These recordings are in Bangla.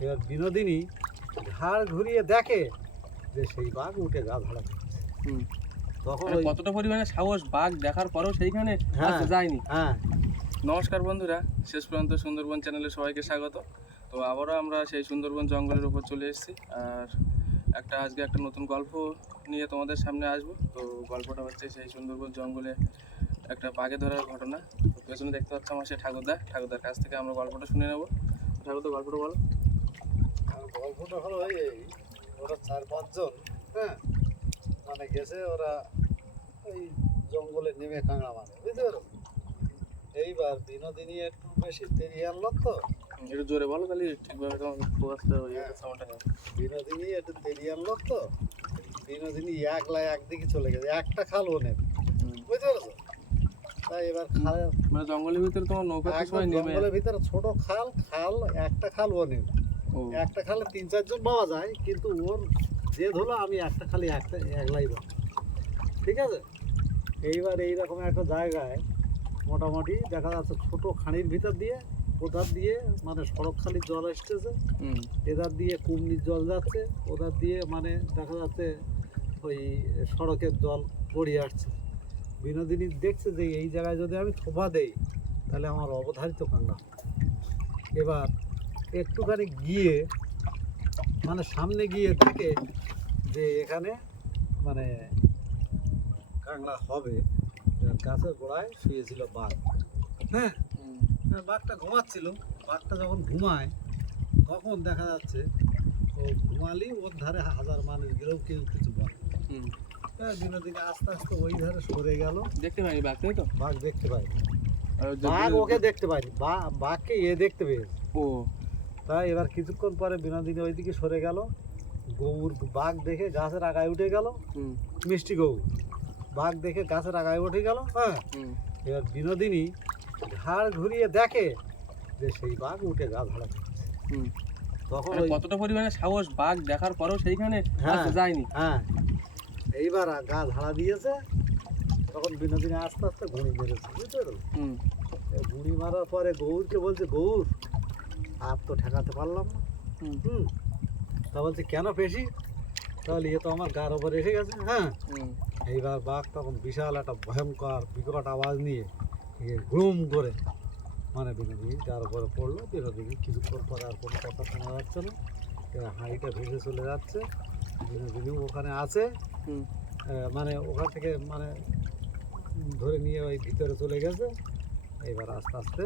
এবার বিনোদিনী ঘাড় ঘুরিয়ে দেখে যে সেই বাঘ উঠে গা ধরা হুম। তখন কতটা পরিমাণে সাহস বাঘ দেখার পরেও সেইখানে হ্যাঁ। যায়নি। হ্যাঁ। নমস্কার বন্ধুরা শেষ পর্যন্ত সুন্দরবন চ্যানেলে সবাইকে স্বাগত। তো আবারও আমরা সেই সুন্দরবন জঙ্গলের উপর চলে এসেছি। আর একটা আজকে একটা নতুন গল্প নিয়ে তোমাদের সামনে আসব। তো গল্পটা হচ্ছে সেই সুন্দরবন জঙ্গলে একটা বাঘে ধরার ঘটনা। পেছনে দেখতে পাচ্ছ আমার সেই ঠাকুরদা। ঠাকুরদার কাছ থেকে আমরা গল্পটা শুনে নেব। ঠাকুরদা গল্পটা বলো। গল্পটা হলো এই ওরা চার পাঁচজন হ্যাঁ? মানে গেছে ওরা ওই জঙ্গলে নেমে কাঁকড়া মারে বুঝতে পারো এইবার বিনোদিনী একটু বেশি দেরি আনলো তো। একটু জোরে বলো তাহলে ঠিকভাবে তোমার ফোকাসটা ইয়ে সাউন্ডটা বিনোদিনী একটু দেরি আনলো তো। বিনোদিনী একলা একদিকে চলে গেছে একটা খাল নেবে বুঝতে পারছ? তাই এবার খাল মানে জঙ্গলের ভিতরে তোমার নৌকা জঙ্গলের ভিতরে ছোট খাল খাল একটা খাল ও নেবে একটা খালে তিন চারজন পাওয়া যায় কিন্তু ওর যে ধরো আমি একটা খালি একটা একলাই পাবো। ঠিক আছে? এইবার এইরকম একটা জায়গায় মোটামুটি দেখা যাচ্ছে ছোট খাঁড়ির ভিতর দিয়ে ওধার দিয়ে মানে সড়ক খালি জল এসতেছে হুম। এধার দিয়ে কুমনির জল যাচ্ছে ওধার দিয়ে মানে দেখা যাচ্ছে ওই সড়কের জল গড়িয়ে আসছে। বিনোদিনী দেখছে যে এই জায়গায় যদি আমি থোপা দেই তাহলে আমার অবধারিত কান্না এবার একটুখানি গিয়ে মানে সামনে গিয়ে দেখে যে এখানে মানে কাঁকড়া হবে। গাছের গোড়ায় শুয়েছিল বাঘ। হ্যাঁ? হ্যাঁ, বাঘটা ঘুমাচ্ছিল। বাঘটা যখন ঘুমায় তখন দেখা যাচ্ছে ও ঘুমালি ওর ধারে হাজার মানুষ গেলেও কেউ কিছু বলে হ্যাঁ, দিনে আস্তে আস্তে ওই ধারে সরে গেল। দেখতে পাইনি বাঘ তাই তো? বাঘ দেখতে পাই বাঘ ওকে দেখতে পায়নি। বা- বাঘকে এ দেখতে পেয়েছে। ও। তাই এবার কিছুক্ষণ পরে বিনোদিনী ওইদিকে সরে গেল। গৌর বাঘ দেখে গাছের আগায় উঠে গেল। মিষ্টি গৌর। বাঘ দেখে গাছের আগায় উঠে গেল হ্যাঁ? এবার বিনোদিনী ঘাড় ঘুরিয়ে দেখে যে সেই বাঘ উঠে গা ধরা তখন কতটা পরিমাণে সাহস বাঘ দেখার পরেও সেইখানে হ্যাঁ। যায়নি। হ্যাঁ। এইবার গা ধারা দিয়েছে। তখন বিনোদিনী আস্তে আস্তে ঘুড়ি মেরেছে বুঝতে পারো হুম। ঘুড়ি মারার পরে গৌরকে বলছে গৌর আর তো ঠেকাতে পারলাম না। হুম। তা বলছে কেন পেশি? তাহলে এ তো আমার গার ওপর এসে গেছে হ্যাঁ। এইবার বাঘ তখন বিশাল একটা ভয়ঙ্কর বিকট আওয়াজ নিয়ে ঘুম করে মানে বিনোদিনী গার উপরে পড়ল বিনোদিনী কিছুক্ষণ পরে আর কোনো কথা শোনা যাচ্ছে না। এবার হাঁড়িটা ভেসে চলে যাচ্ছে বিনোদিনী ওখানে আছে। মানে ওখান থেকে মানে ধরে নিয়ে ওই ভিতরে চলে গেছে। এবার আস্তে আস্তে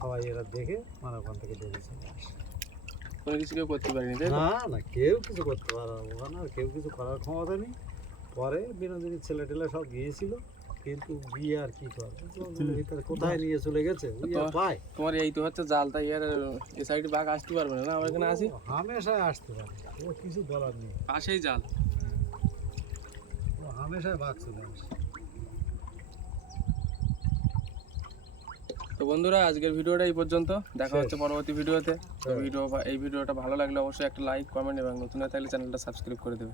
সবাই এরা দেখে মানে ওখান থেকে বেরিয়ে চলে আসে। কোনো কিছু কেউ করতে পারিনি তাই না না কেউ কিছু করতে পারে না ওখানে আর কেউ কিছু করার ক্ষমতা নেই। পরে বিনোদিনীর ছেলে টেলে সব গিয়েছিল কিন্তু গিয়ে আর কি করবে ভিতরে কোথায় নিয়ে চলে গেছে? তোমার এই তো হচ্ছে জাল তাই আর এ সাইডে বাঘ আসতে পারবে না না? আমরা এখানে আসি? হামেশায় আসতে পারে ও কিছু বলার নেই। পাশেই জাল। ও হামেশায় বাঘ চলে আসে। তো বন্ধুরা আজকের ভিডিওটা এই পর্যন্ত দেখা। হচ্ছে পরবর্তী ভিডিওতে তো হ্যাঁ। ভিডিও বা এই ভিডিওটা ভালো লাগলে অবশ্যই একটা লাইক কমেন্ট এবং নতুন হয়ে থাকলে চ্যানেলটা সাবস্ক্রাইব করে দেবে